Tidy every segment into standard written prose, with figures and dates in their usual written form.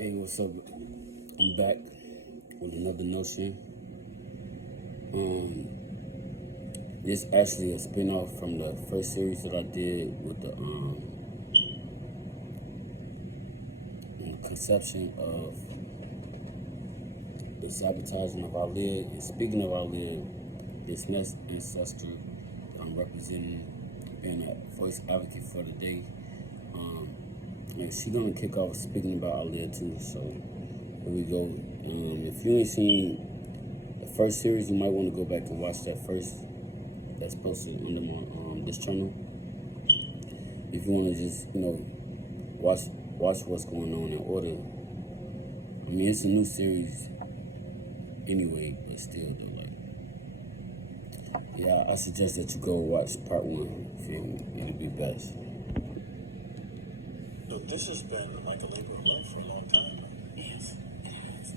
Hey, what's up? I'm back with another notion. This actually a spin-off from the first series that I did with the conception of the sabotaging of our lid. And speaking of our lid, this next ancestor that I'm representing, being a voice advocate for today, and she's gonna kick off speaking about our lid too. So here we go. If you ain't seen the first series, you might want to go back and watch that first. That's posted under my this channel. If you want to just watch what's going on in order. I mean, it's a new series anyway, but still though, like, yeah, I suggest that you go watch part 1. Feel me? It'll be best. Look, this has been like a labor of love for a long time. Yes, it has.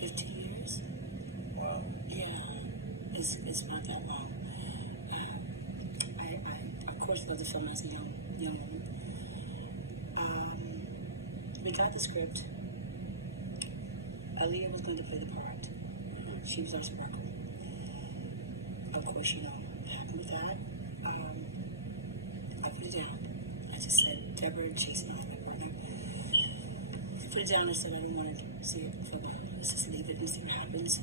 15 years. Wow. Yeah, it's not that long. I of course love the film as a young woman. We got the script. Aaliyah was going to play the part. She was our sparkle. Of course, happy with that. I put it down. I just said, Deborah chasing off my partner. Put it down and said I didn't want to see it for about. Let's just leave it and see what happens.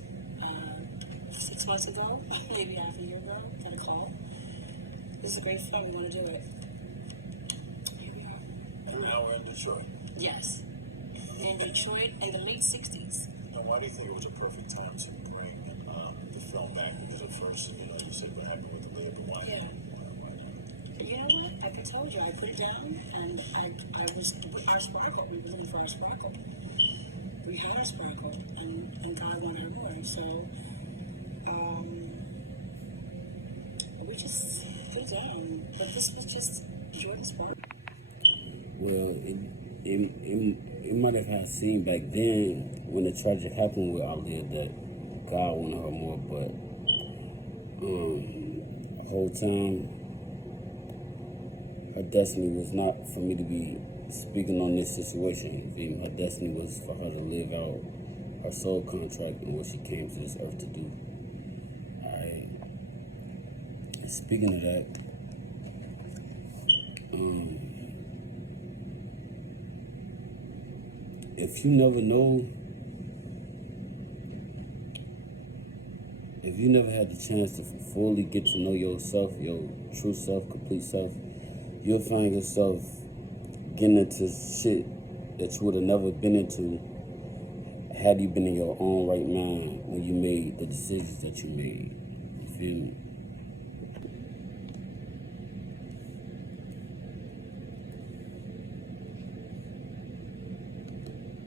6 months ago, maybe half a year ago, got a call. This is a great film. We want to do it. Here we are. And now we're in Detroit. Yes. In Detroit in the late 60s. Now, why do you think it was a perfect time to bring the film back? Because at first, you said what happened with the lid, but why? Yeah. You know what? Like I told you, I put it down, and I was our sparkle. We were looking for our sparkle. We had our sparkle, and God wanted her more. So, we just put it down. But this was just Jordan's sparkle. Well, it might have had seen back then when the tragic happened with Aaliyah that God wanted her more, but the whole time her destiny was not for me to be speaking on this situation. Her destiny was for her to live out her soul contract and what she came to this earth to do. Alright. And speaking of that, if you never had the chance to fully get to know yourself, your true self, complete self, you'll find yourself getting into shit that you would have never been into had you been in your own right mind when you made the decisions that you made. You feel me?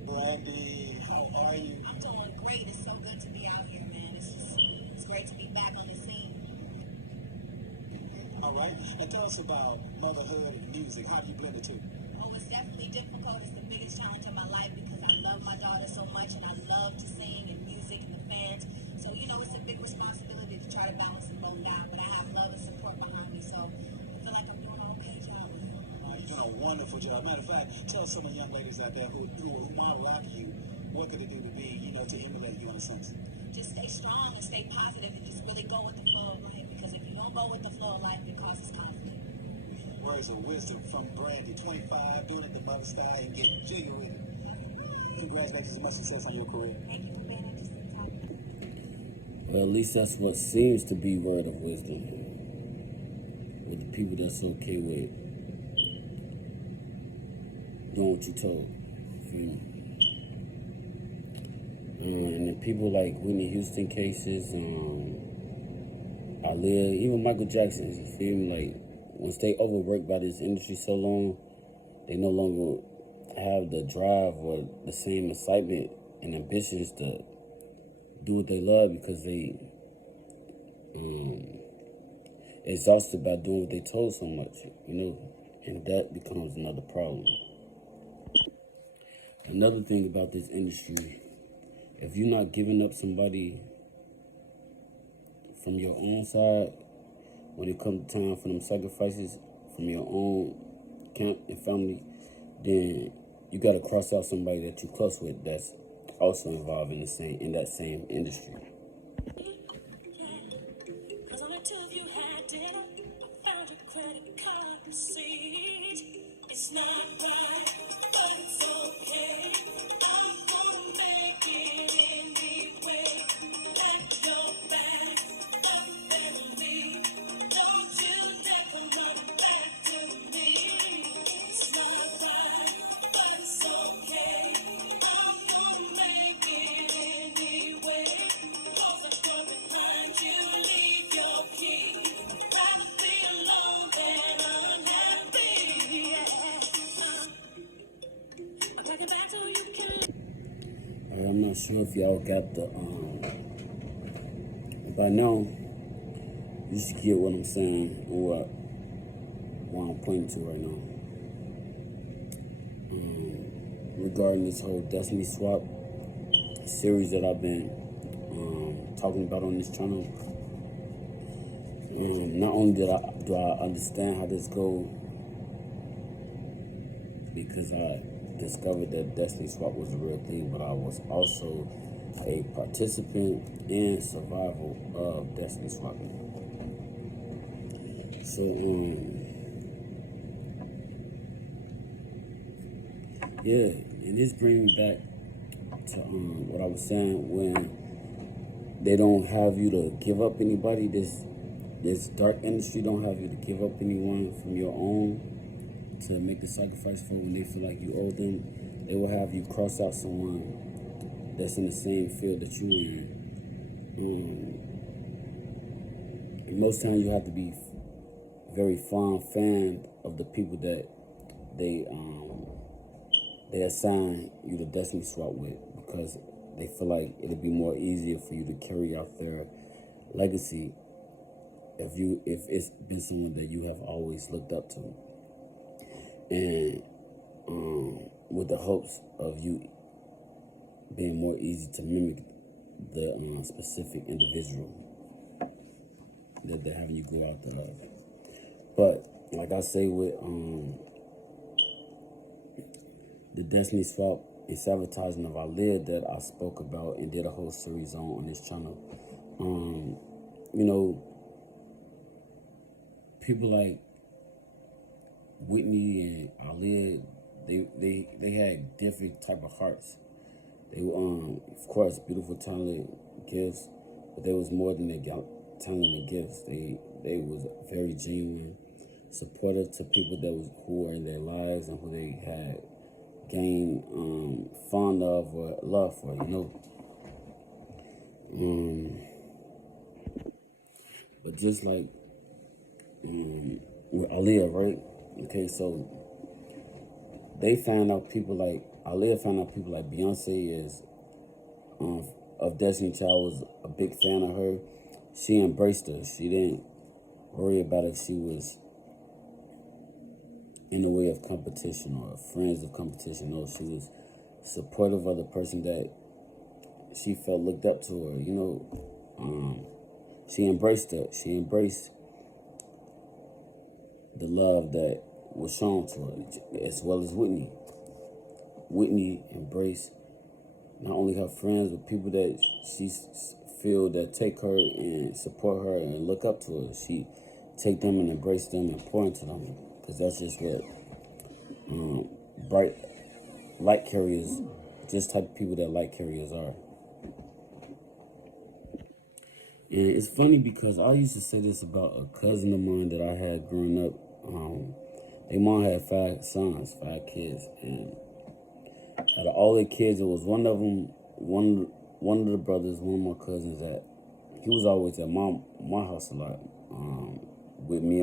Brandy, how are you? I'm doing great. It's so good to be out here, man. It's great to be back on the scene. All right. Now tell us about motherhood and music. How do you blend the two? Oh, it's definitely difficult. It's the biggest challenge of my life because I love my daughter so much and I love to sing and music and the fans. So, it's a big responsibility to try to balance them both out. But I have love and support behind me. So I feel like I'm doing an okay job. You're doing a wonderful job. Matter of fact, tell some of the young ladies out there who model after you, what could they do to be, to emulate you in a sense? Just stay strong and stay positive and just really go with the flow of life. Because if you don't go with the flow of life, it causes conflict. Words of wisdom from Brandy, 25, building the mother style and getting jiggy with it. Congratulations and much success on your career. Thank you for being on this talk. Well, at least that's what seems to be word of wisdom. With the people that's okay with doing what you told. Feel me? And then people like Whitney Houston cases, Aaliyah, even Michael Jackson, you feel me? Like, once they overworked by this industry so long, they no longer have the drive or the same excitement and ambitions to do what they love because they exhausted by doing what they told so much, and that becomes another problem. Another thing about this industry, if you're not giving up somebody from your own side, when it comes time for them sacrifices from your own camp and family, then you got to cross out somebody that you're close with that's also involved in that same industry. Cause on the two of you had dinner, I found your credit card receipt. It's not right, but it's okay. I'm gonna make it anyway. Let your back up and leave. Don't you dare come running back to me. It's not right, but it's okay. I'm gonna make it anyway. Cause I go behind you, leave your key. Rather be alone than unhappy. I'm talking back to you, kid. I'm not sure if y'all got the by now you should get what I'm saying or what I'm pointing to right now. Regarding this whole Destiny Swap series that I've been talking about on this channel. Not only do I understand how this goes, because I discovered that Destiny Swap was a real thing, but I was also a participant and survival of Destiny Swapping. So yeah, and this brings me back to what I was saying, when they don't have you to give up anybody. This dark industry don't have you to give up anyone from your own to make the sacrifice for when they feel like you owe them. They will have you cross out someone that's in the same field that you in. And most times you have to be very fond fan of the people that they assign you to Destiny Swap with, because they feel like it'll be more easier for you to carry out their legacy if it's been someone that you have always looked up to, and with the hopes of you being more easy to mimic the specific individual that they're having you go out to love. But like I say with the Destiny Swap and sabotaging of our lid that I spoke about and did a whole series on this channel, you know, people like Whitney and Alid, they had different type of hearts. They were, of course, beautiful, talented gifts, but there was more than their talent and gifts. They was very genuine, supportive to people who were in their lives and who they had gained fond of or love for, you know. But just like with Aaliyah, right? Okay, so they found out people like Aaliyah found out people like Beyonce is of Destiny Child was a big fan of her. She embraced her. She didn't worry about if she was in the way of competition or friends of competition. No, she was supportive of the person that she felt looked up to her. You know, she embraced her. She embraced the love that was shown to her, as well as Whitney. Whitney embraced not only her friends, but people that she feel that take her and support her and look up to her. She take them and embrace them and pour into them, because that's just what bright light carriers, just type of people that light carriers are. And it's funny because I used to say this about a cousin of mine that I had growing up. Their mom had 5 sons, 5 kids, and out of all their kids, it was one of them, one of the brothers, one of my cousins, that he was always at my house a lot, with me,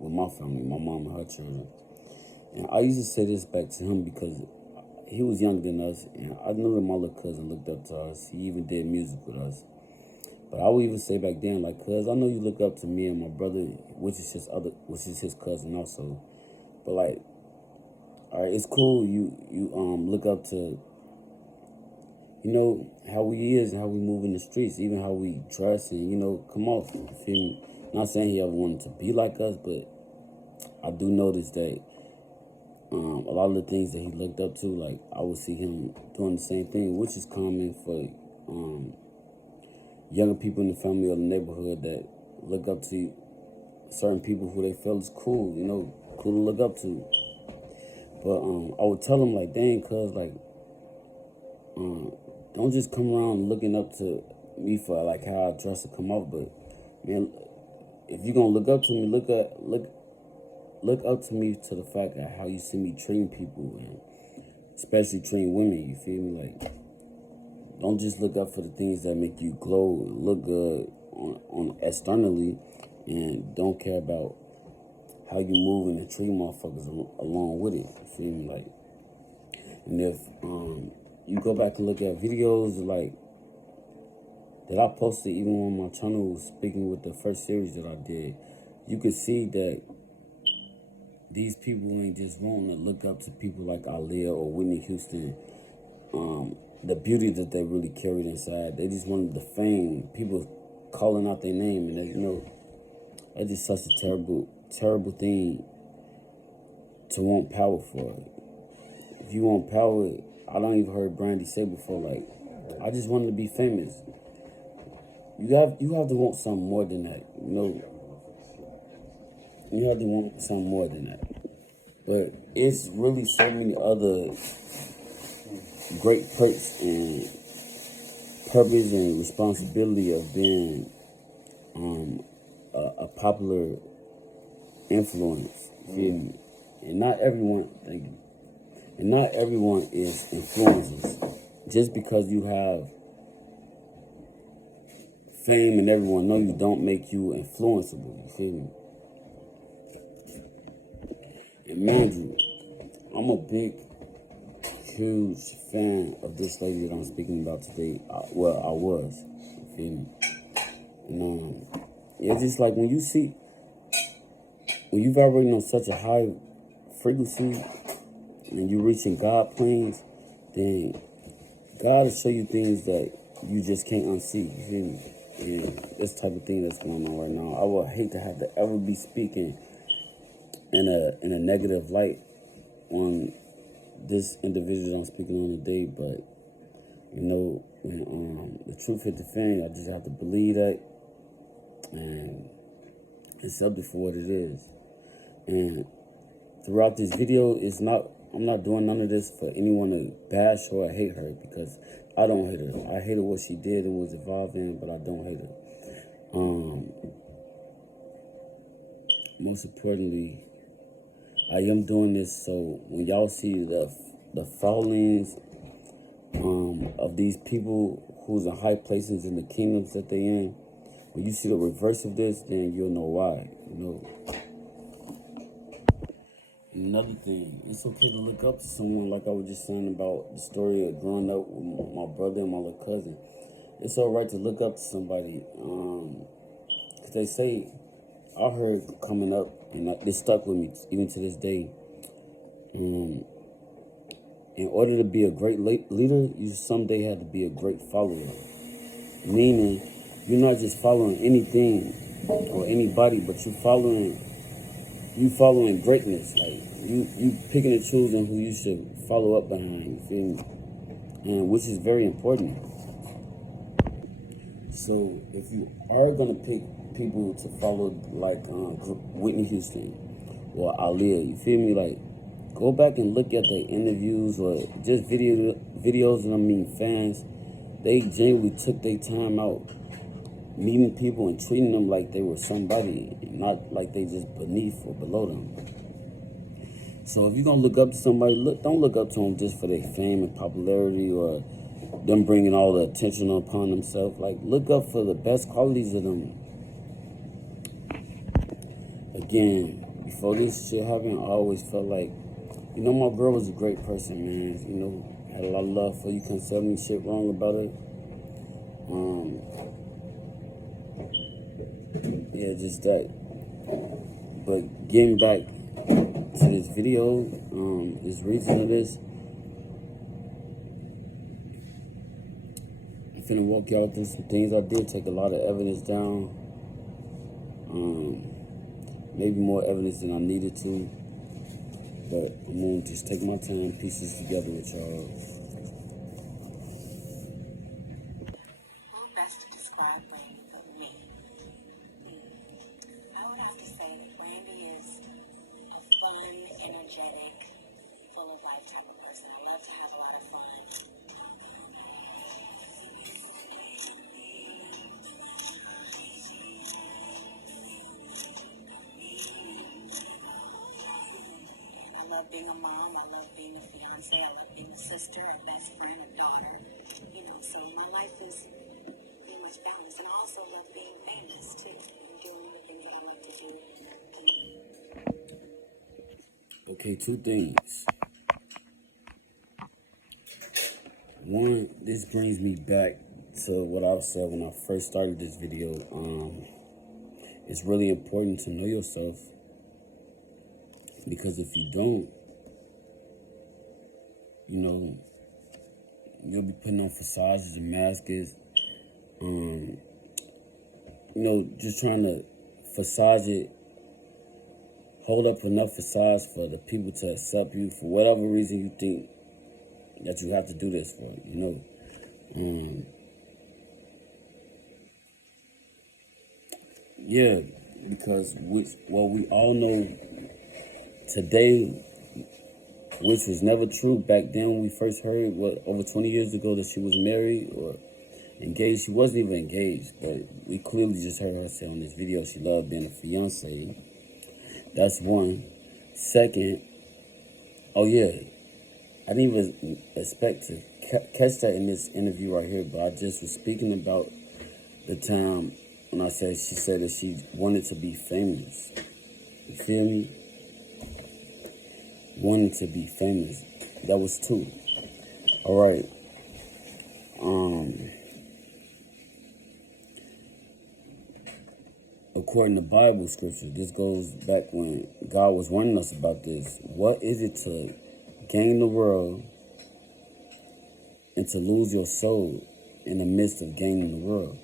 with my family, my mom and her children. And I used to say this back to him because he was younger than us, and I knew that my little cousin looked up to us. He even did music with us. But I would even say back then, like, cuz I know you look up to me and my brother, which is his cousin also. But like, all right, it's cool. You look up to, you know, how we is and how we move in the streets, even how we dress, and you know, come off. You feel me? Not saying he ever wanted to be like us, but I do notice that a lot of the things that he looked up to, like I would see him doing the same thing, which is common for younger people in the family or the neighborhood that look up to certain people who they feel is cool, you know, cool to look up to. But I would tell him, like, dang, cuz, like, don't just come around looking up to me for like how I dress or come off. But man, if you're gonna look up to me, look up to me to the fact of how you see me treating people, and especially treating women. You feel me? Like, don't just look up for the things that make you glow and look good on externally, and don't care about how you moving and treat motherfuckers along with it. You feel me? Like, and if you go back and look at videos like that I posted, even on my channel, speaking with the first series that I did, you could see that these people ain't just wanting to look up to people like Aaliyah or Whitney Houston, the beauty that they really carried inside. They just wanted the fame, people calling out their name, and you know, that's just such a terrible thing to want power for. If you want power, I don't even heard Brandy say before, like, I just wanted to be famous. You have to want something more than that, you know. You have to want something more than that. But it's really so many other great perks and purpose and responsibility of being a popular influence. You feel me? And not everyone, is influencers. Just because you have fame and everyone know you, don't make you influenceable. You feel me? And mind you, I'm a big, huge fan of this lady that I'm speaking about today. I was. You feel me? And it's just like when you've already on such a high frequency and you're reaching God planes, then God will show you things that you just can't unsee. You feel me? And this type of thing that's going on right now, I would hate to have to ever be speaking in a negative light on this individual I'm speaking on today, but you know, when the truth hit the fan, I just have to believe that and accept it for what it is. And throughout this video, I'm not doing none of this for anyone to bash or hate her, because I don't hate her. I hated what she did and was involved in, but I don't hate her. Most importantly, I am doing this so when y'all see the fallings of these people who's in high places in the kingdoms that they in, when you see the reverse of this, then you'll know why. You know. Another thing, it's okay to look up to someone, like I was just saying about the story of growing up with my brother and my little cousin. It's all right to look up to somebody, because they say, I heard coming up, and it stuck with me even to this day. In order to be a great leader, you someday have to be a great follower. Meaning, you're not just following anything or anybody, but you following greatness. Like you picking and choosing who you should follow up behind. You feel me? And which is very important. So if you are gonna pick people to follow, like Whitney Houston or Aaliyah, you feel me? Like, go back and look at their interviews or just videos, and I mean fans. They genuinely took their time out meeting people and treating them like they were somebody, not like they just beneath or below them. So if you're gonna look up to somebody, don't look up to them just for their fame and popularity or them bringing all the attention upon themselves. Like, look up for the best qualities of them. Again, before this shit happened, I always felt like, you know, my girl was a great person, man. You know, had a lot of love for her. You couldn't tell me shit wrong about her. Yeah, just that. But getting back to this video, this reason of this, I'm finna walk y'all through some things I did. Take a lot of evidence down. Maybe more evidence than I needed to. but I'm gonna just take my time, piece this together with y'all. Who best to describe Brandy but me? I would have to say that Brandy is a fun, energetic, full of life type of person. I love to have a lot of fun. And I love being a mom. I love being a fiance. I love being a sister, a best friend, a daughter. So my life is pretty much balanced. And I also love being famous too, and doing the things that I love to do. Okay, two things. One, this brings me back to what I said when I first started this video. It's really important to know yourself, because if you don't, you'll be putting on facades and masks. Just trying to facade it, hold up enough facades for the people to accept you for whatever reason you think that you have to do this for, Yeah, because we all know today, which was never true back then when we first heard, over 20 years ago, that she was married or engaged. She wasn't even engaged, but we clearly just heard her say on this video she loved being a fiance. That's one. Second, oh yeah, I didn't even expect to catch that in this interview right here, but I just was speaking about the time when she said that she wanted to be famous. You feel me? Wanted to be famous. That was two. All right. According to Bible scripture, this goes back when God was warning us about this. What is it to gain the world and to lose your soul in the midst of gaining the world?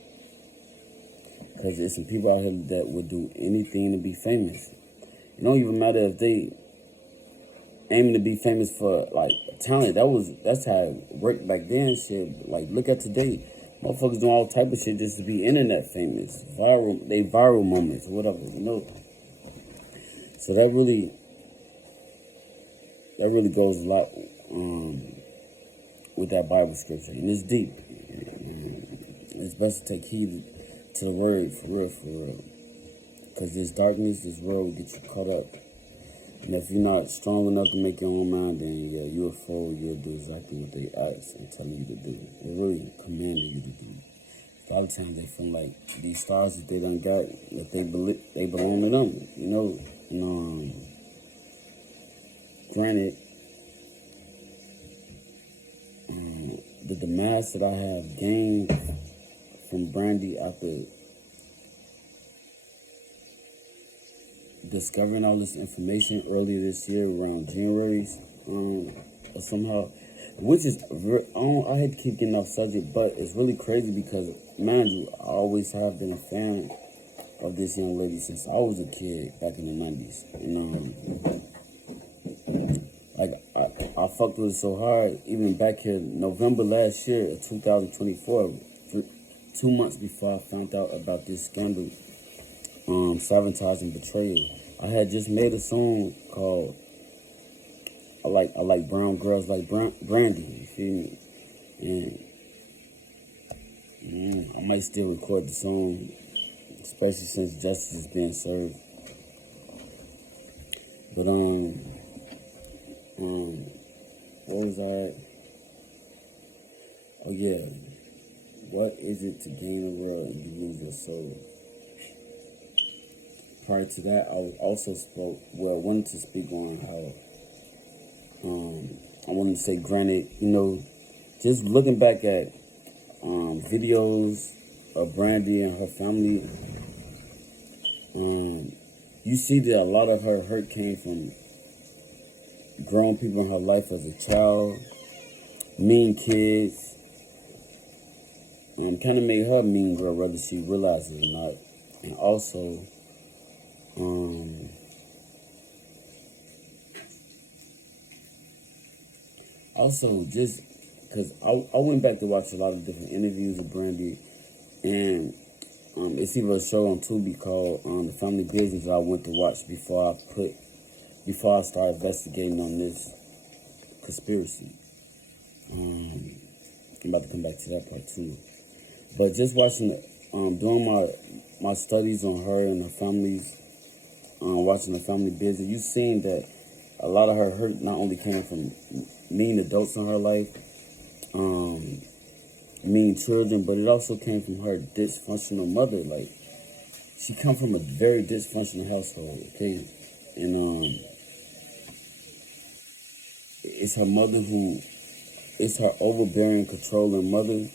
Because there's some people out here that would do anything to be famous. It don't even matter if they aiming to be famous for like talent. That's how it worked back then. Shit, like look at today, motherfuckers doing all type of shit just to be internet famous, viral moments, whatever. So that really goes a lot with that Bible scripture, and it's deep. It's best to take heed to the word for real. Because this darkness, this world will get you caught up. And if you're not strong enough to make your own mind, then yeah, you're a fool. You'll do exactly what they ask and telling you to do. They're really commanding you to do. A lot of times they feel like these stars that they done got, that they belong to them, And, granted, the demise that I have gained from Brandy after discovering all this information earlier this year around January, or somehow, which is, I hate to keep getting off subject, but it's really crazy because, mind you, I always have been a fan of this young lady since I was a kid back in the 90s. I fucked with it so hard, even back here November last year of 2024, 2 months before I found out about this scandal, sabotage and betrayal. I had just made a song called I like brown girls like Brandy, you feel me? And I might still record the song, especially since justice is being served. But what was I? Oh yeah, what is it to gain the world and you lose your soul? Prior to that, I also wanted to speak on how, I wanted to say, granted, just looking back at videos of Brandy and her family, you see that a lot of her hurt came from grown people in her life as a child, mean kids, kind of made her a mean girl, whether she realizes it or not. And also, Also, just because I went back to watch a lot of different interviews with Brandy, and it's even a show on Tubi called The Family Business that I went to watch before I started investigating on this conspiracy. I'm about to come back to that part too. But just watching it, doing my studies on her and her family's, watching the family business, you seen that a lot of her hurt not only came from mean adults in her life, mean children, but it also came from her dysfunctional mother. Like, she come from a very dysfunctional household, okay? And it's her mother it's her overbearing, controlling mother.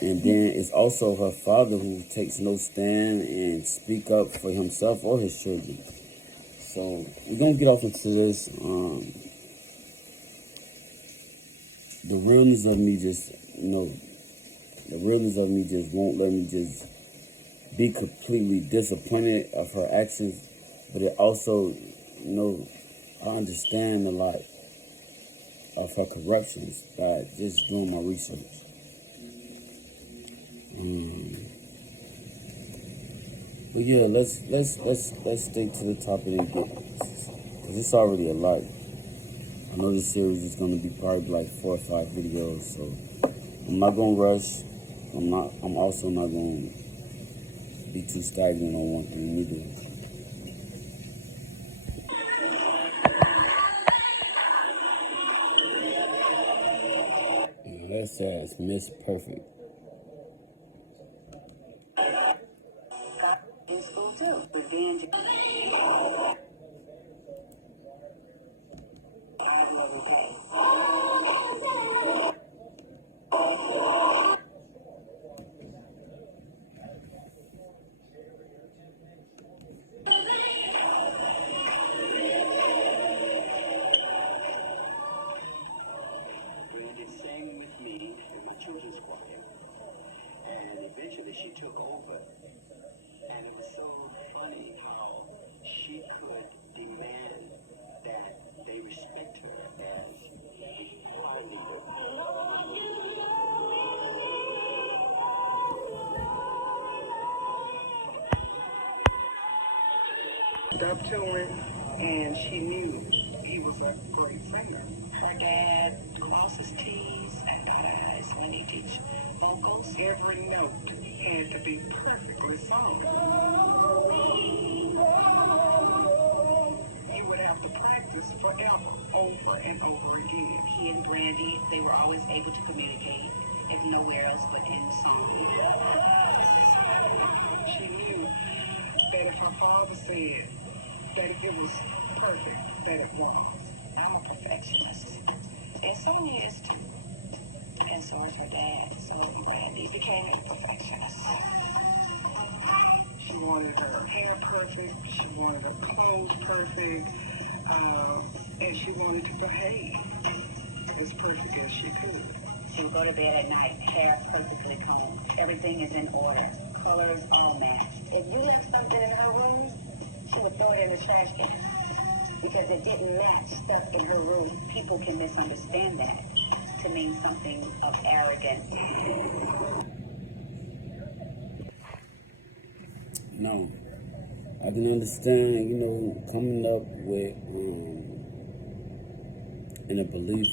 And then it's also her father who takes no stand and speak up for himself or his children. So we're gonna get off into this. The realness of me just, the realness of me just won't let me just be completely disappointed of her actions. But it also, I understand a lot of her corruptions by just doing my research. But yeah, let's stick to the topic and because it's already a lot. I know this series is gonna be probably like 4 or 5 videos, so I'm not gonna rush. I'm also not gonna be too stagnant on one thing either. That says Miss Perfect. In school too, with being every day. Brandy sang with me in my children's choir, and eventually she took over. And it was so funny how she could demand that they respect her as choir leader. Up to him, and she knew he was a great singer. Her dad lost his T's and got eyes when he did vocals. Every note had to be perfectly sung. You would have to practice forever, over and over again. He and Brandy, they were always able to communicate, if nowhere else but in song. She knew that if her father said that it was perfect, that it was. I'm a perfectionist. And Sonia is too. And so is her dad. So Brandy became a perfectionist. She wanted her hair perfect, she wanted her clothes perfect, and she wanted to behave as perfect as she could. She would go to bed at night, hair perfectly combed. Everything is in order. Colors all matched. If you left something in her room, she would throw it in the trash can. Because it didn't match stuff in her room. People can misunderstand that to mean something of arrogance. No, I can understand, coming up with in a belief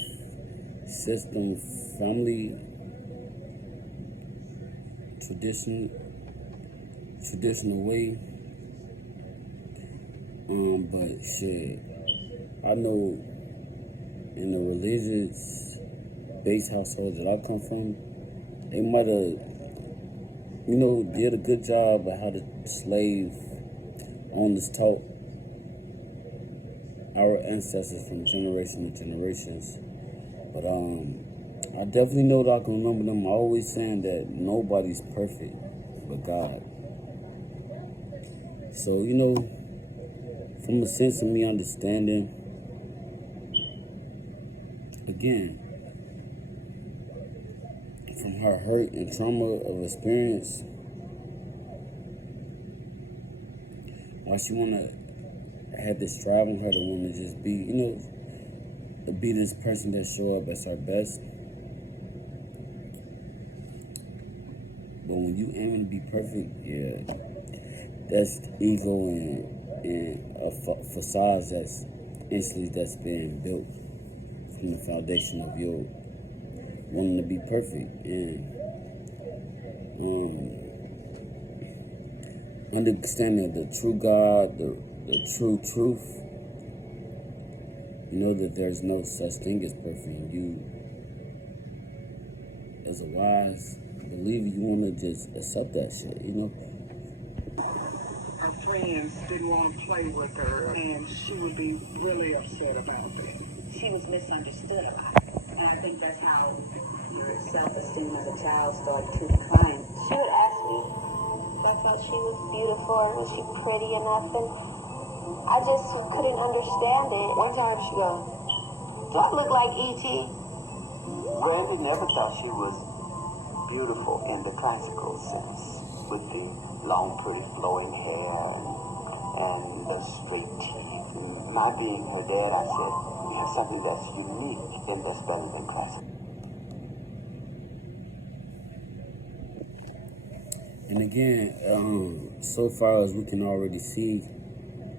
system, family traditional way. But shit, I know in the religious based household that I come from, they might have, did a good job of how the slave owners taught our ancestors from generation to generations. But I definitely know that I can remember them always saying that nobody's perfect but God. So, from a sense of me understanding, again, from her hurt and trauma of experience, why she wanna have this drive on her to wanna just be, be this person that show up as our best. But when you aim to be perfect, yeah, that's ego and a facade that's been built from the foundation of your wanting to be perfect. And understanding the true God, the true truth, you know that there's no such thing as perfect. And you, as a wise believer, you want to just accept that shit, you know? Her friends didn't want to play with her, and she would be really upset about that. She was misunderstood a lot. And I think that's how your self-esteem as a child started to decline. She would ask me if I thought she was beautiful and was she pretty enough, and I just couldn't understand it. One time she goes, "Do I look like E.T.?" Brandy never thought she was beautiful in the classical sense, with the long, pretty, flowing hair and the straight teeth. And my being her dad, I said, we have something that's unique and that's better than classical. And again, so far as we can already see,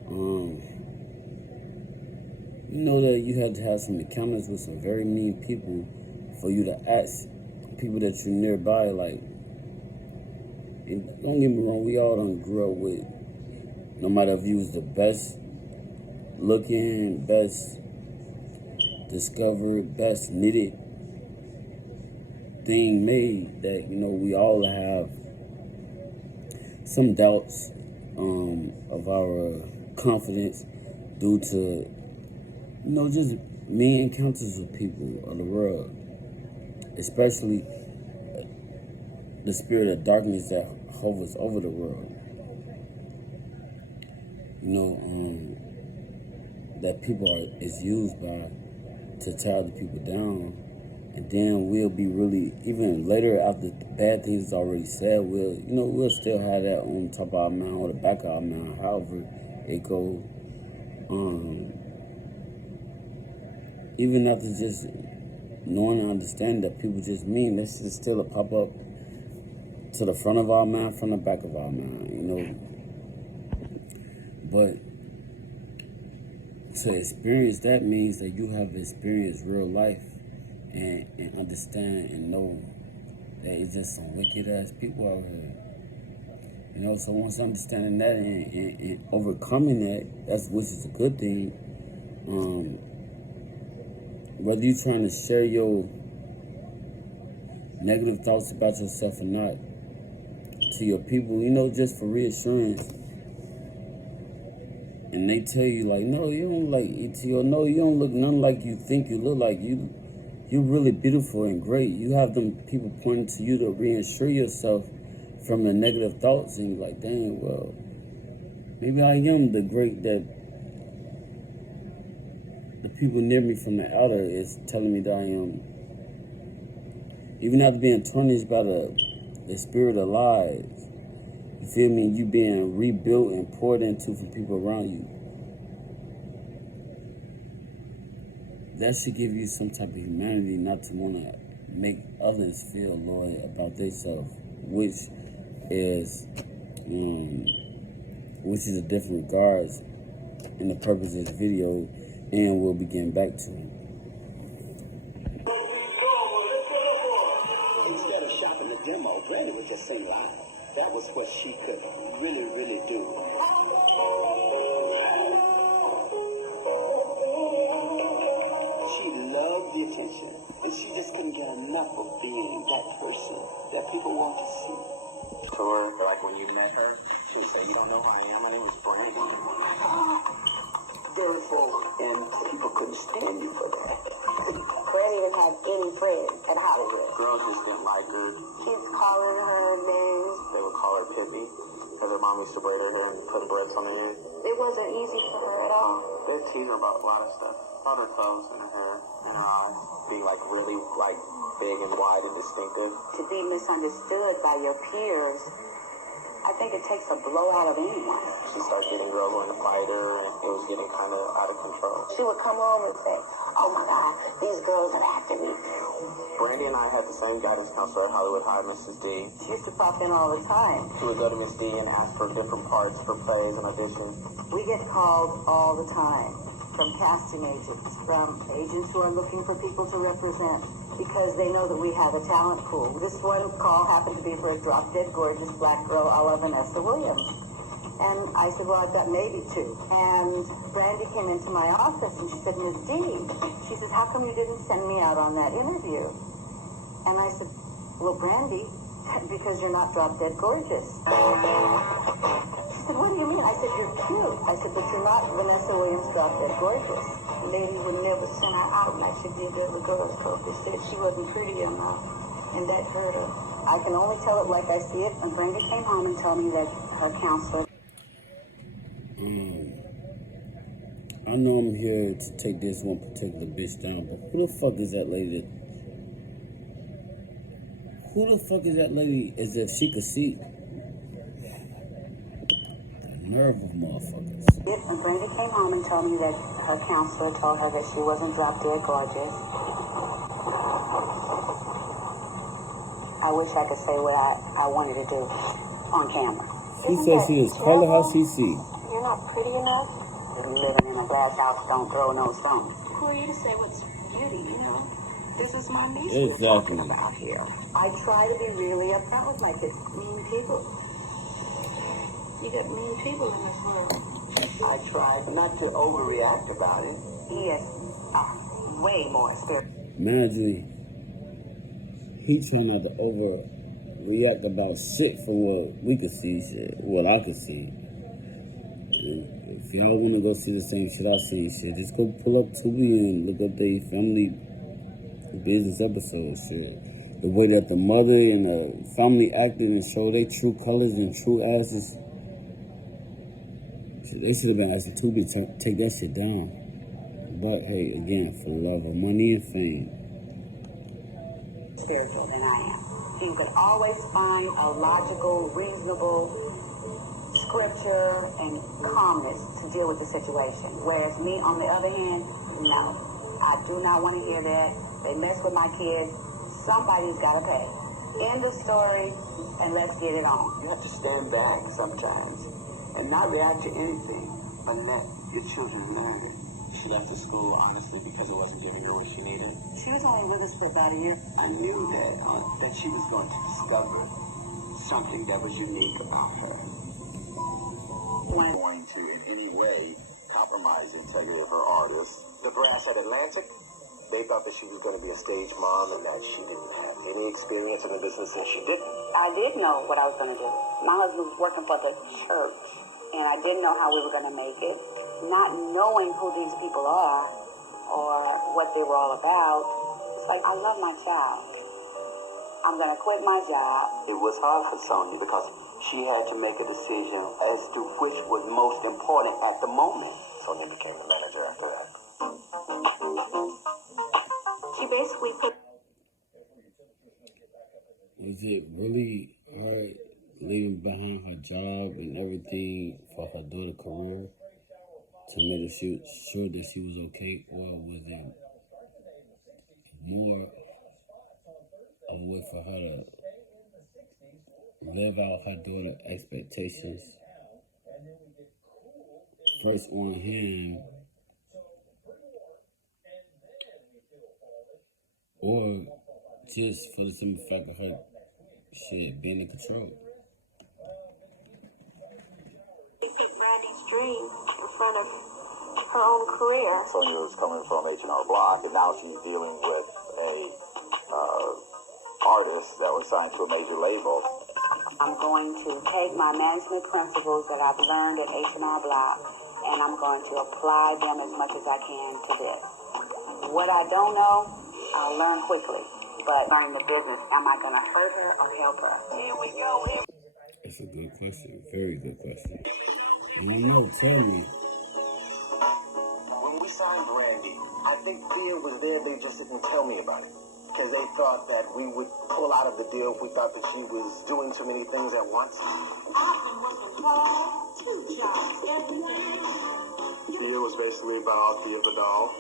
you know that you had to have some encounters with some very mean people for you to ask people that you're nearby, like, and don't get me wrong, we all done grew up with, no matter if you was the best looking, best discovered, best knitted thing made, that, you know, we all have some doubts of our confidence due to, you know, just mean encounters with people of the world, especially the spirit of darkness that hovers over the world. You know, that people is used by to tear the people down, and then we'll be really, even later after the bad things is already said, we'll still have that on top of our mind or the back of our mind, however it goes. Even after just knowing and understanding that people just mean, this is still a pop up to the front of our mind, from the back of our mind, you know. But to experience that means that you have experienced real life and understand and know that it's just some wicked ass people out here. You know, so once understanding that and overcoming that, which is a good thing. Whether you're trying to share your negative thoughts about yourself or not to your people, you know, just for reassurance, and they tell you like, no, you don't like E.T., or no, you don't look none like you think you look like. You're really beautiful and great. You have them people pointing to you to reassure yourself from the negative thoughts, and you're like, dang, well, maybe I am the great that the people near me from the outer is telling me that I am. Even after being tarnished by the spirit of lies, you feel me? You being rebuilt and poured into from people around you. That should give you some type of humanity, not to want to make others feel loyal about themselves, which is a different regards in the purpose of this video, and we'll be getting back to it. Instead of shopping the demo, Brandy would just sing live. That was what she could really, really do. She loved the attention, and she just couldn't get enough of being that person that people want to see. To her, like when you met her, she would say, "You don't know who I am. My name is Brandy." Beautiful, and people couldn't stand you for that. Brandy didn't have any friends at Hollywood. Girls just didn't like her. Kids calling her names. They would call her Pippi, because her mom used to braid her hair and put braids on her head. It wasn't easy for her at all. They'd tease her about a lot of stuff. About her clothes and her hair and her eyes being like really like big and wide and distinctive. To be misunderstood by your peers, I think it takes a blow out of anyone. She started getting girls wanting to fight her, and it was getting kind of out of control. She would come home and say, "Oh my God, these girls are acting. Brandy and I had the same guidance counselor at Hollywood High, Mrs. D. She used to pop in all the time. She would go to Miss D and ask for different parts for plays and auditions. We get called all the time from casting agents, from agents who are looking for people to represent because they know that we have a talent pool. This one call happened to be for a drop-dead gorgeous black girl a la Vanessa Williams. And I said, well, I've got maybe two. And Brandy came into my office and she said, Miss D, she says, how come you didn't send me out on that interview? And I said, well, Brandy, because you're not drop-dead gorgeous. She said, what do you mean? I said, you're cute. I said, but you're not Vanessa Williams drop-dead gorgeous. The lady would never send her out like she did the other girls because they said she wasn't pretty enough. And that hurt her. I can only tell it like I see it. And Brandy came home and told me that her counselor. I know I'm here to take this one particular bitch down, but who the fuck is that lady? Who the fuck is that lady as if she could see? The nerve of motherfuckers. And Brandy came home and told me that her counselor told her that she wasn't drop-dead gorgeous. I wish I could say what I wanted to do on camera. She says she is color how she see. You're not pretty enough. Living in a glass house, don't throw no stones. Who are you to say what's beauty, you know? This is my niece we're talking about here. I try to be really upfront with my kids. Mean people. You got mean people in this world. I try not to overreact about it. He is way more spiritual. Imagine he trying not to overreact about shit for what we could see, shit, what I could see. If y'all want to go see the same shit I see, shit, just go pull up Tubi and look up their family business episodes, shit. The way that the mother and the family acted and showed their true colors and true asses. Shit, they should have been asking Tubi to take that shit down. But hey, again, for the love of money and fame. Spiritual than I am. You could always find a logical, reasonable scripture and calmness to deal with the situation. Whereas me, on the other hand, no. I do not want to hear that. They mess with my kids. Somebody's got to pay. End of story, and let's get it on. You have to stand back sometimes and not react to anything, but let your children learn. She left the school, honestly, because it wasn't giving her what she needed. She was only with us for about a year. I knew that she was going to discover something that was unique about her. Going to in any way compromise the integrity of her artist. The brass at Atlantic, they thought that she was going to be a stage mom and that she didn't have any experience in the business, and she didn't. I did know what I was going to do. My husband was working for the church, and I didn't know how we were going to make it. Not knowing who these people are or what they were all about, it's like, I love my job. I'm going to quit my job. It was hard for Sonya because she had to make a decision as to which was most important at the moment. Sonya became the manager after that. She basically put... Is it really hard leaving behind her job and everything for her daughter's career to make sure that she was okay, or was it more of a way for her to live out her daughter's expectations first on him, or just for the simple fact of her shit being in control? She put Brandy's dream in front of her own career. Sonya was coming from H&R Block, and now she's dealing with a artist that was signed to a major label. I'm going to take my management principles that I've learned at H&R Block, and I'm going to apply them as much as I can to this. What I don't know, I'll learn quickly. But learning the business, am I going to hurt her or help her? Here we go. That's a good question. Very good question. I don't know. Tell me. When we signed Brandy, I think fear was there. They just didn't tell me about it. Because they thought that we would pull out of the deal. We thought that she was doing too many things at once. Fear was basically about Theodore.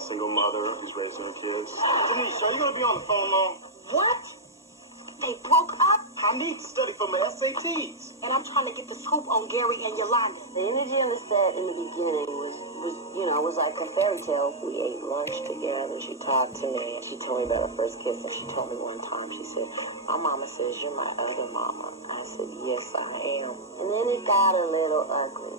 Single mother who's raising her kids. Denise, are you going to be on the phone long? What? They broke up? I need to study for my SATs. And I'm trying to get the scoop on Gary and Yolanda. The energy on the set in the beginning was like a fairy tale. We ate lunch together. She talked to me. She told me about her first kiss. And she told me one time, she said, my mama says you're my other mama. I said, yes, I am. And then it got a little ugly.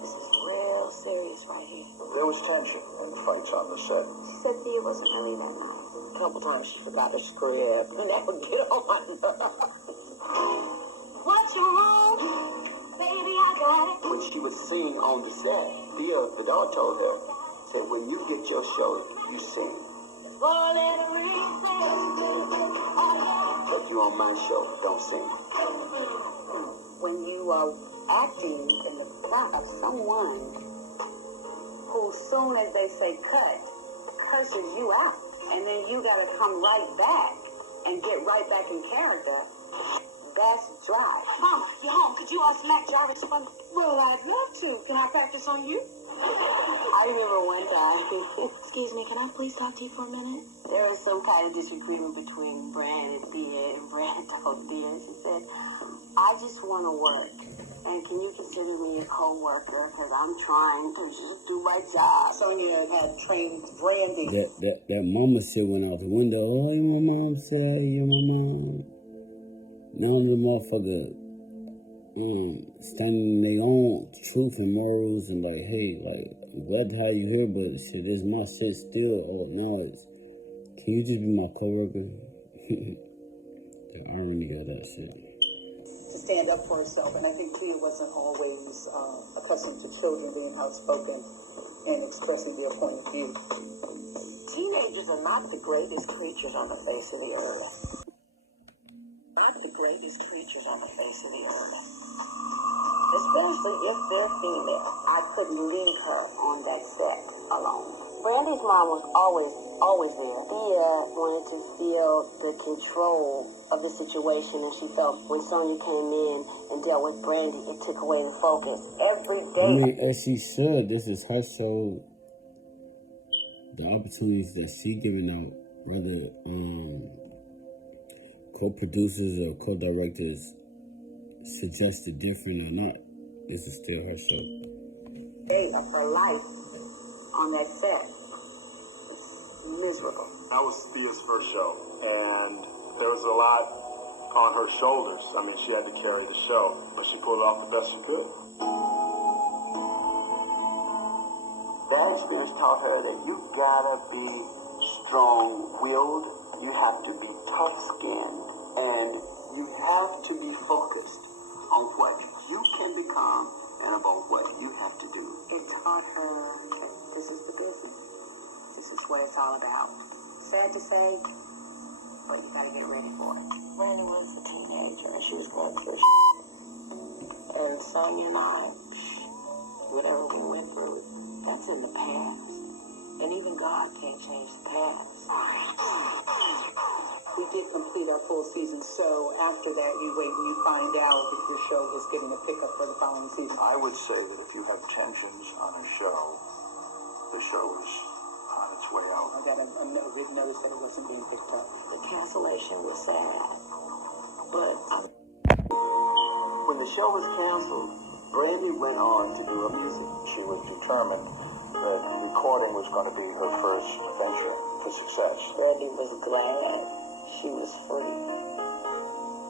This is real serious right here. There was tension and fights on the set. She said Thea wasn't really that nice. A couple times she forgot her script. And that would get on my nerves. What's wrong? Baby, I got it. When she was singing on the set, Thea, the dog, told her, said, when you get your show, you sing. But you on my show, don't sing. When you are acting in the front of someone who, soon as they say cut, curses you out, and then you gotta come right back and get right back in character, that's dry. Mama, you're home. Could you smack Jarvis for me? Well, I'd love to. Can I practice on you? I remember one time. Excuse me, can I please talk to you for a minute? There was some kind of disagreement between Brand and Thea, and Brand told Thea, she said, I just want to work, and can you consider me a co-worker? Because I'm trying to just do my job. Sonia had trained Brandy. That mama shit went out the window. Oh, your mom said, you're my mom. Now the motherfucker standing their own truth and morals and like, hey, like, I'm glad to have you here, but shit, this my shit still. Oh, now it's, can you just be my coworker? The irony of that shit. To stand up for herself, and I think Tia wasn't always accustomed to children being outspoken and expressing their point of view. Teenagers are not the greatest creatures on the face of the earth. Not the greatest creatures on the face of the earth. Especially if they're female. I couldn't leave her on that set alone. Brandy's mom was always there. Thea wanted to feel the control of the situation, and she felt when Sonia came in and dealt with Brandy, it took away the focus. Every day. I mean, as she should. This is her show. The opportunities that she giving out, whether co-producers or co-directors suggested different or not, this is still her show. Day of her life on that set was miserable. That was Thea's first show, and there was a lot on her shoulders. I mean, she had to carry the show, but she pulled it off the best she could. That experience taught her that you gotta be strong-willed, you have to be tough-skinned, and you have to be focused on what you can become and about what you have to do. It taught her that this is the business. This is what it's all about. Sad to say, but you gotta get ready for it. Brandy was a teenager and she was going through and Sonia and I, whatever we went through, that's in the past. And even God can't change the past. We did complete our full season, so after that, we find out that the show was getting a pickup for the following season. I would say that if you have tensions on a show, the show is on its way out. I got a written notice that it wasn't being picked up. The cancellation was sad, but When the show was canceled, Brandy went on to do her music. She was determined that recording was going to be her first venture for success. Brandy was glad she was free.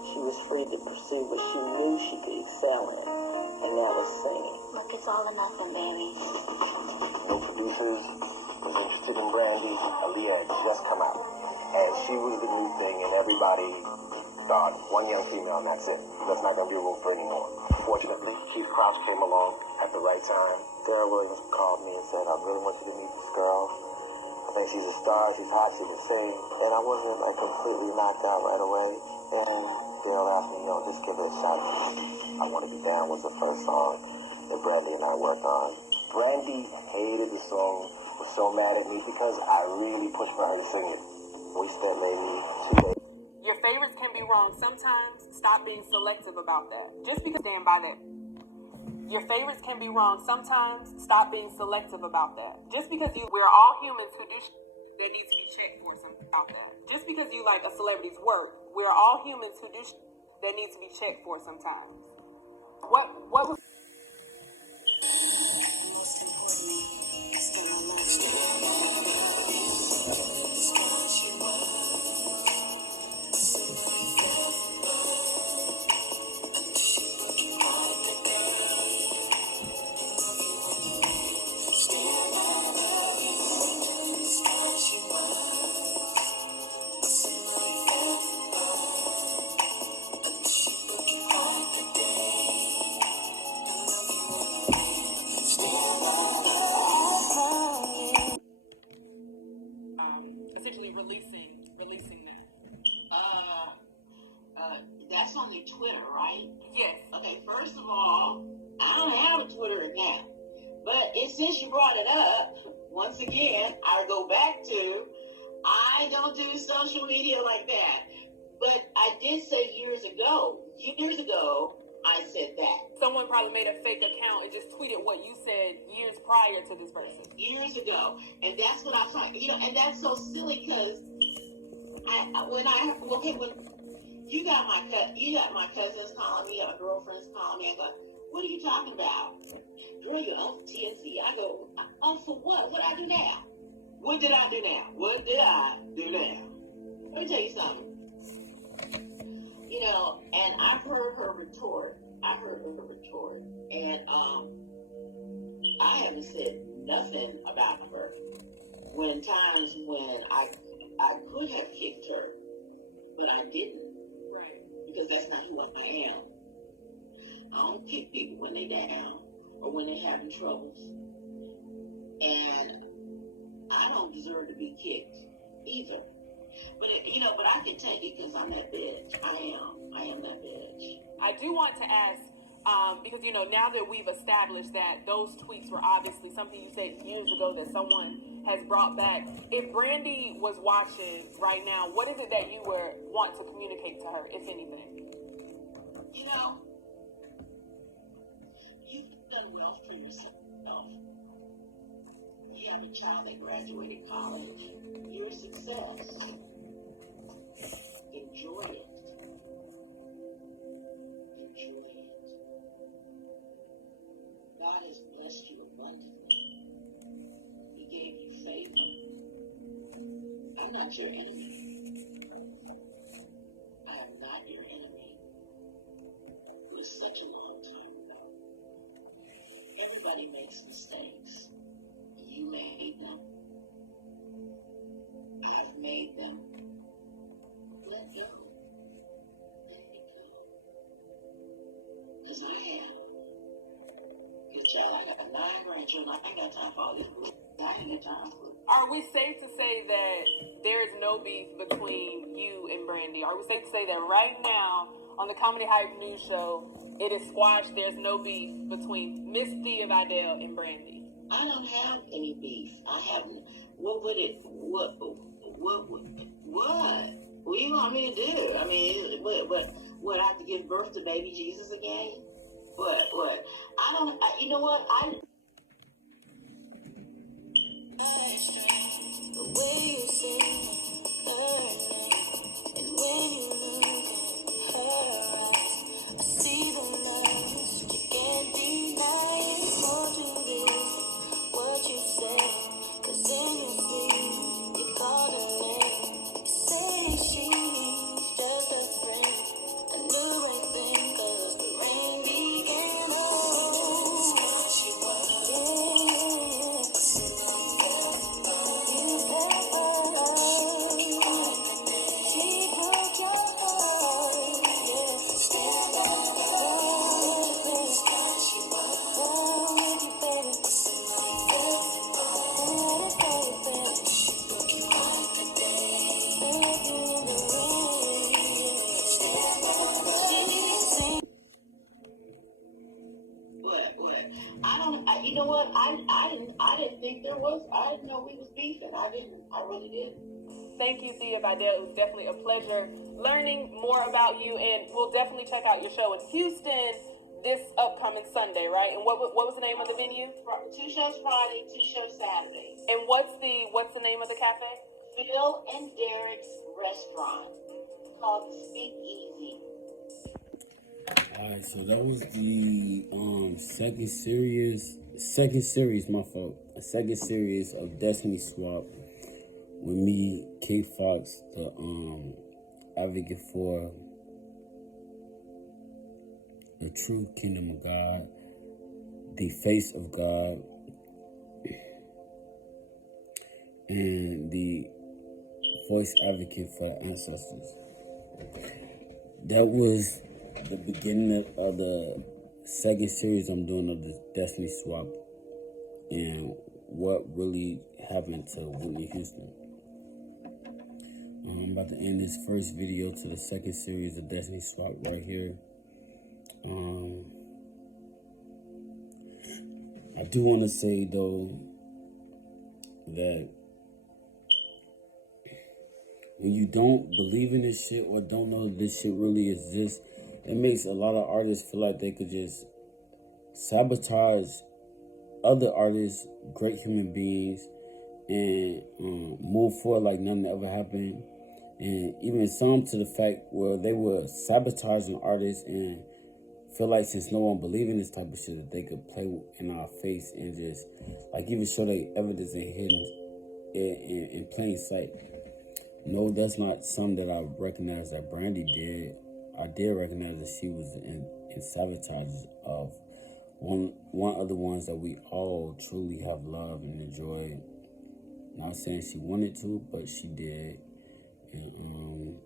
She was free to pursue what she knew she could excel in, and that was singing. Look, it's all or nothing, baby. No producers was interested in Brandy. Aaliyah had just come out, and she was the new thing, and everybody thought one young female, and that's it. That's not going to be room for anymore. Fortunately, Keith Crouch came along at the right time. Daryl Williams called me and said, I really want you to meet this girl. I think she's a star, she's hot, she can sing. And I wasn't like completely knocked out right away. And Daryl asked me, just give it a shot. I Want to Be Down was the first song that Brandy and I worked on. Brandy hated the song, was so mad at me because I really pushed for her to sing it. We spent maybe 2 days. Your favorites can be wrong sometimes. Stop being selective about that. Just because stand by that. Your favorites can be wrong sometimes. Stop being selective about that. Just because we're all humans who do that needs to be checked for some about that. Just because you like a celebrity's work, we're all humans who do that needs to be checked for sometimes. What was essentially releasing that? That's on your Twitter, right? Yes. Okay, first of all, I don't have a Twitter account. But since you brought it up, once again, I go back to, I don't do social media like that. But I did say years ago, I said that. Someone probably made a fake account and just tweeted what you said years prior to this versus. Years ago. And that's what I'm trying, and that's so silly because when you got my cousins calling me, or girlfriends calling me, I go, what are you talking about? Girl, you're on TNC. I go, on for what? What I do now? What did I do now? What did I do now? Let me tell you something. And I've heard her retort. And I haven't said nothing about her. When times when I could have kicked her, but I didn't. Right. Because that's not who I am. I don't kick people when they down or when they're having troubles. And I don't deserve to be kicked either. But but I can take it because I'm that bitch. I am that bitch. I do want to ask, because now that we've established that those tweets were obviously something you said years ago that someone has brought back. If Brandy was watching right now, what is it that you would want to communicate to her, if anything? You've done well for yourself. You have a child that graduated college. You're a success. Enjoy it. God has blessed you abundantly. He gave you favor. I'm not your enemy. I am not your enemy. It was such a long time ago. Everybody makes mistakes. You made them. I've made them. Let go. Let it go. Because I have. Because, child, I got 9 grandchildren. I ain't got time for all this. I ain't got time for it. Are we safe to say that there is no beef between you and Brandy? Are we safe to say that right now on the Comedy Hype News Show, it is squashed, there's no beef between Miss Thea Vidal and Brandy? I don't have any beef. I haven't. What would it? What? What do you want me to do? I mean, what? I have to give birth to baby Jesus again? What? I don't. You know what? The way you say her name, and when you look at her eyes, I see the love you can't deny. It's more to this, what you say, 'cause in your sleep you call her name. You say she's just a friend. I knew right then, 'cause the rain began. You know what? I didn't think there was. I didn't know we was beefing. I really didn't. Thank you, Thea Vidal. It was definitely a pleasure learning more about you, and we'll definitely check out your show in Houston this upcoming Sunday, right? And what was the name of the venue? 2 shows Friday, 2 shows Saturday. And what's the name of the cafe? Phil and Derek's restaurant called the Speakeasy. Alright, so that was the second series of Destiny Swap with me, K Fox, the advocate for the true kingdom of God, the face of God, and the voice advocate for the ancestors. That was the beginning of the second series I'm doing of the Destiny Swap and what really happened to Whitney Houston. I'm about to end this first video to the second series of Destiny Swap right here. I do want to say though that when you don't believe in this shit or don't know this shit really exists, it makes a lot of artists feel like they could just sabotage other artists, great human beings, and move forward like nothing ever happened. And even some to the fact where they were sabotaging artists and feel like since no one believed in this type of shit that they could play in our face and just like even show their evidence and hidden in plain sight. No, that's not something that I recognize that Brandy did. I did recognize that she was in sabotage of one of the ones that we all truly have loved and enjoyed. Not saying she wanted to, but she did. And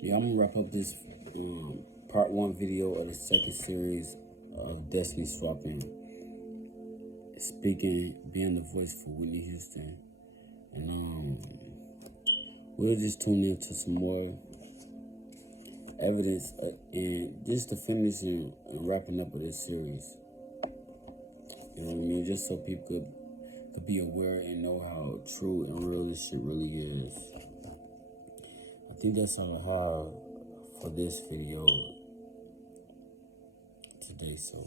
yeah, I'm gonna wrap up this part 1 video of the second series of Destiny Swapping, being the voice for Whitney Houston. And we'll just tune into some more evidence and just to finish and wrapping up of this series. You know what I mean? Just so people could be aware and know how true and real this shit really is. I think that's all I have for this video today. So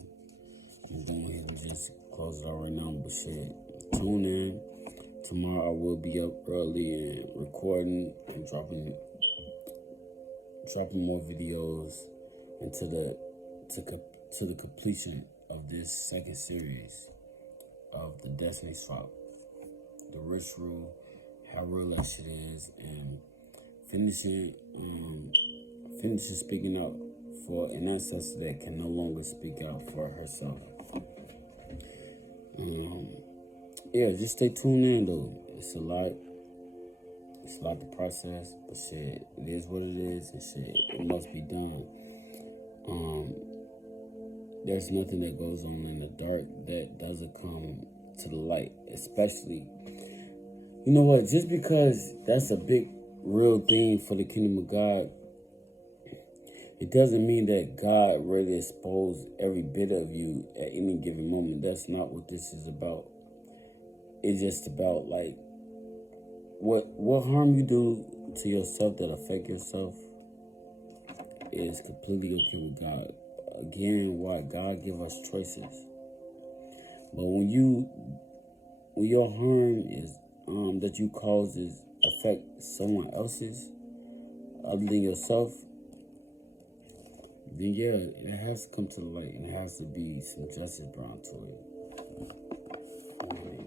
I'm going ahead and just close it out right now. But shit, tune in. Tomorrow I will be up early and recording and dropping more videos into the completion of this second series of the Destiny Swap, the rich rule, how real that shit is, and finishing speaking out for an ancestor that can no longer speak out for herself. Yeah, just stay tuned in though. It's a lot to process, but shit, it is what it is, and shit, it must be done. There's nothing that goes on in the dark that doesn't come to the light, especially, you know what, just because that's a big real thing for the kingdom of God, it doesn't mean that God really exposed every bit of you at any given moment. That's not what this is about. It's just about like what harm you do to yourself that affect yourself is completely okay with God. Again, why God give us choices. But when your harm is that you causes affect someone else's other than yourself, then yeah, it has to come to the light and it has to be some justice brought to it.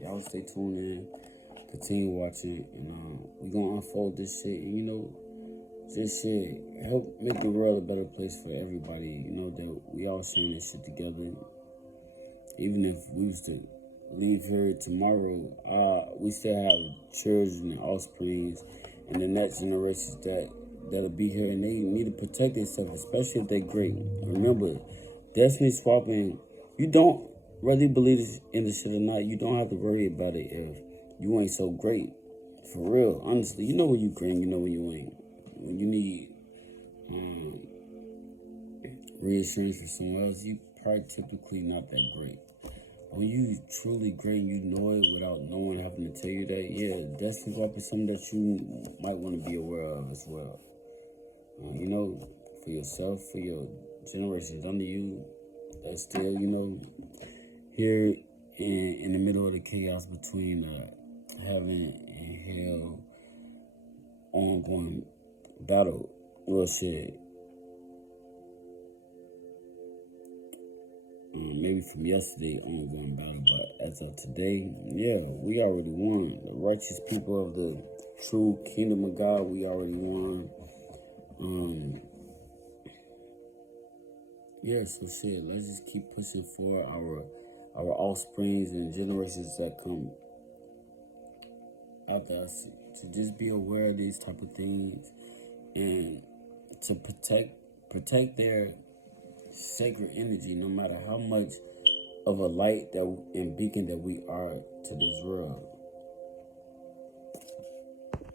Y'all stay tuned in, continue watching, and we gonna unfold this shit. And you know, this shit help make the world a better place for everybody. You know that we all sharing this shit together. Even if we was to leave here tomorrow, we still have children and offsprings and the next generations that'll be here, and they need to protect themselves, especially if they're great. Remember, Destiny Swapping, you don't really believe in this shit or not, you don't have to worry about it if you ain't so great. For real, honestly, you know when you great, you know when you ain't. When you need reassurance from someone else, you probably typically not that great. When you truly great, you know it without no one having to tell you that, yeah, Destiny Swap is something that you might want to be aware of as well. You know, for yourself, for your generations under you, that's still, you know, here in the middle of the chaos between heaven and hell, ongoing battle. Well, shit. Maybe from yesterday, ongoing battle, but as of today, yeah, we already won. The righteous people of the true kingdom of God, we already won. Yeah, so shit, let's just keep pushing for our offsprings and generations that come after us to just be aware of these type of things and to protect their sacred energy, no matter how much of a light that and beacon that we are to this world.